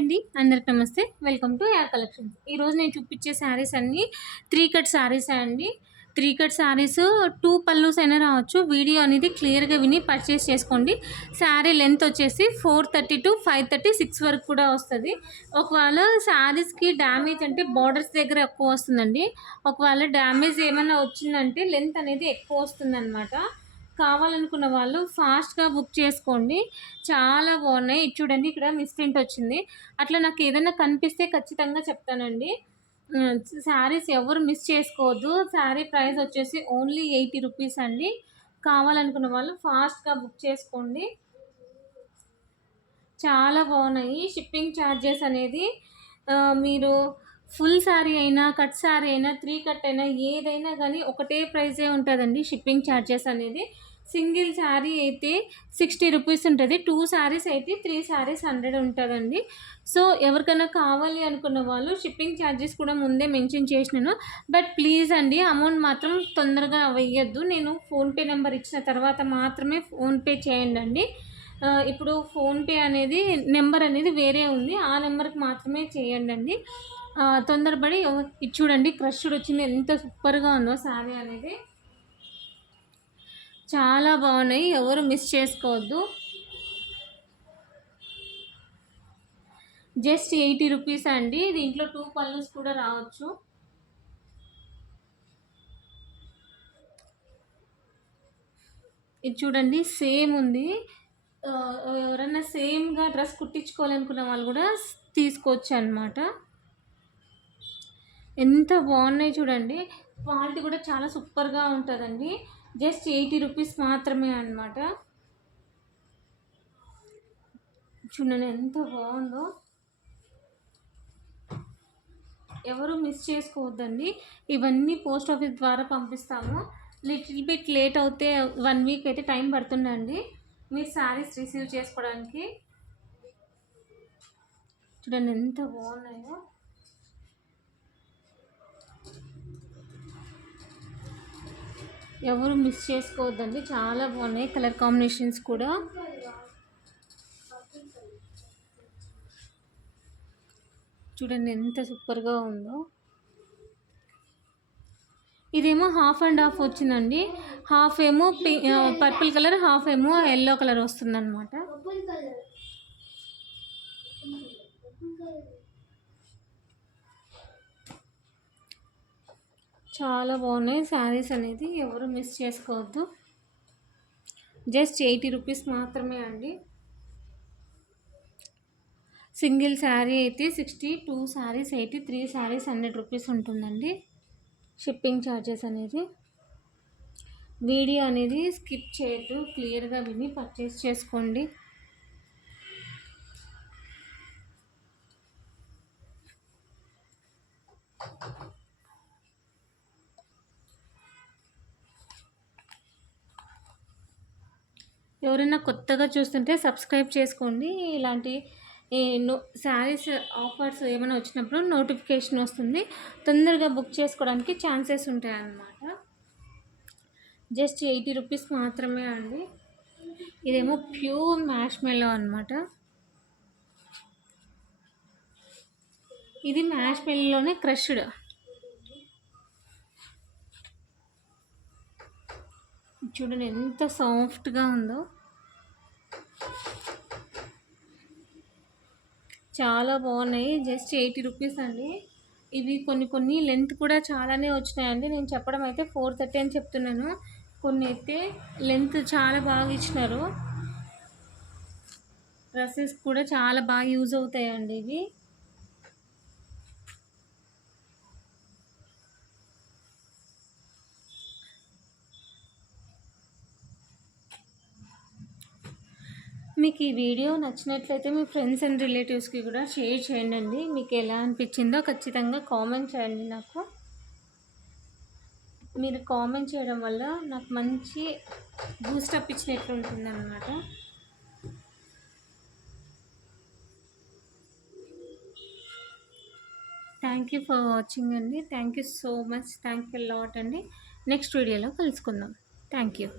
అండి, అందరికి నమస్తే. వెల్కమ్ టు యార్ కలెక్షన్స్. ఈరోజు నేను చూపించే శారీస్ అన్నీ 3 కట్ శారీస్ అండి. 3 కట్ శారీస్ 2 పల్లూస్ అయినా రావచ్చు. వీడియో అనేది క్లియర్గా విని పర్చేస్ చేసుకోండి. శారీ లెంత్ వచ్చేసి 430 to 530 6 వరకు కూడా వస్తుంది. ఒకవేళ శారీస్కి డ్యామేజ్ అంటే బార్డర్స్ దగ్గర ఎక్కువ వస్తుందండి. ఒకవేళ డ్యామేజ్ ఏమైనా వచ్చిందంటే లెంత్ అనేది ఎక్కువ వస్తుంది అనమాట. కావాలనుకున్న వాళ్ళు ఫాస్ట్గా బుక్ చేసుకోండి. చాలా బాగున్నాయి. ఇది చూడండి, ఇక్కడ మిస్ప్రింట్ వచ్చింది. అట్లా నాకు ఏదైనా కనిపిస్తే ఖచ్చితంగా చెప్తానండి. శారీస్ ఎవరు మిస్ చేసుకోవద్దు. శారీ ప్రైస్ వచ్చేసి ఓన్లీ 80 రూపీస్ అండి. కావాలనుకున్న వాళ్ళు ఫాస్ట్గా బుక్ చేసుకోండి. చాలా బాగున్నాయి. షిప్పింగ్ ఛార్జెస్ అనేది మీరు ఫుల్ శారీ అయినా కట్ శారీ అయినా 3 కట్ అయినా ఏదైనా కానీ ఒకటే ప్రైజే ఉంటుందండి. షిప్పింగ్ ఛార్జెస్ అనేది సింగిల్ శారీ అయితే 60 రూపీస్ ఉంటుంది. 2 శారీస్ అయితే 3 శారీస్ 100 ఉంటుందండి. సో ఎవరికైనా కావాలి అనుకున్న వాళ్ళు షిప్పింగ్ ఛార్జెస్ కూడా ముందే మెన్షన్ చేసినాను. బట్ ప్లీజ్ అండి, అమౌంట్ మాత్రం తొందరగా వేయద్దు. నేను ఫోన్పే నెంబర్ ఇచ్చిన తర్వాత మాత్రమే ఫోన్పే చేయండి అండి. ఇప్పుడు ఫోన్పే అనేది నెంబర్ అనేది వేరే ఉంది. ఆ నెంబర్కి మాత్రమే చేయండి అండి. తొందరపడి ఇది చూడండి, క్రష్డ్ వచ్చింది. ఎంత సూపర్గా ఉందో శారీ అనేది. చాలా బాగున్నాయి. ఎవరు మిస్ చేసుకోవద్దు. జస్ట్ 80 రూపీస్ అండి. దీంట్లో 2 పల్లూస్ కూడా రావచ్చు. ఇది చూడండి, సేమ్ ఉంది. ఎవరైనా సేమ్గా డ్రెస్ కుట్టించుకోవాలనుకున్న వాళ్ళు కూడా తీసుకోవచ్చు అన్నమాట. ఎంత బాగున్నాయి చూడండి. క్వాలిటీ కూడా చాలా సూపర్గా ఉంటుందండి. జస్ట్ 80 రూపీస్ మాత్రమే అన్నమాట. చూడండి ఎంత బాగుందో. ఎవరు మిస్ చేసుకోవద్దండి. ఇవన్నీ పోస్ట్ ఆఫీస్ ద్వారా పంపిస్తాము. లిటిల్ బిట్ లేట్ అవుతే 1 వీక్ అయితే టైం పడుతుందండి మీరు శారీస్ రిసీవ్ చేసుకోవడానికి. చూడండి ఎంత బాగున్నాయో. ఎవరు మిస్ చేసుకోవద్దండి. చాలా బాగున్నాయి కలర్ కాంబినేషన్స్ కూడా. చూడండి ఎంత సూపర్గా ఉందో. ఇదేమో హాఫ్ అండ్ హాఫ్ వచ్చిందండి. హాఫ్ ఏమో పర్పుల్ కలర్, హాఫ్ ఏమో ఎల్లో కలర్ వస్తుందన్నమాట. చాలా బాగున్నాయి శారీస్ అనేది. ఎవరు మిస్ చేసుకోవద్దు. జస్ట్ 80 రూపీస్ మాత్రమే అండి. సింగిల్ శారీ అయితే 60, 2 శారీస్ 80, 3 శారీస్ 100 రూపీస్ ఉంటుందండి షిప్పింగ్ ఛార్జెస్ అనేది. వీడియో అనేది స్కిప్ చేయొద్దు, క్లియర్గా విని పర్చేస్ చేసుకోండి. ఎవరైనా కొత్తగా చూస్తుంటే సబ్స్క్రైబ్ చేసుకోండి. ఇలాంటి శారీస్ ఆఫర్స్ ఏమైనా వచ్చినప్పుడు నోటిఫికేషన్ వస్తుంది. తొందరగా బుక్ చేసుకోవడానికి ఛాన్సెస్ ఉంటాయి అన్నమాట. జస్ట్ 80 రూపీస్ మాత్రమే అండి. ఇదేమో ప్యూర్ మ్యాష్ మెల్లో అనమాట. ఇది మ్యాష్ మెల్లోనే క్రష్డ్. చూడండి ఎంత సాఫ్ట్గా ఉందో. చాలా బాగున్నాయి. జస్ట్ 80 రూపీస్ అండి. ఇవి కొన్ని లెంత్ కూడా చాలానే వచ్చినాయండి. నేను చెప్పడం అయితే 430 అని చెప్తున్నాను. కొన్ని అయితే లెంత్ చాలా బాగా ఇచ్చినారు. డ్రెస్సెస్ కూడా చాలా బాగా యూజ్ అవుతాయండి ఇవి. మీకు ఈ వీడియో నచ్చినట్లయితే మీ ఫ్రెండ్స్ అండ్ రిలేటివ్స్కి కూడా షేర్ చేయండి. మీకు ఎలా అనిపించిందో ఖచ్చితంగా కామెంట్ చేయండి నాకు. మీరు కామెంట్ చేయడం వల్ల నాకు మంచి బూస్టప్ ఇచ్చినట్లు ఉంటుందన్నమాట. థ్యాంక్ యూ ఫర్ వాచింగ్ అండి. Thank you so much. Thank you lot అండి. నెక్స్ట్ వీడియోలో కలుసుకుందాం. Thank you.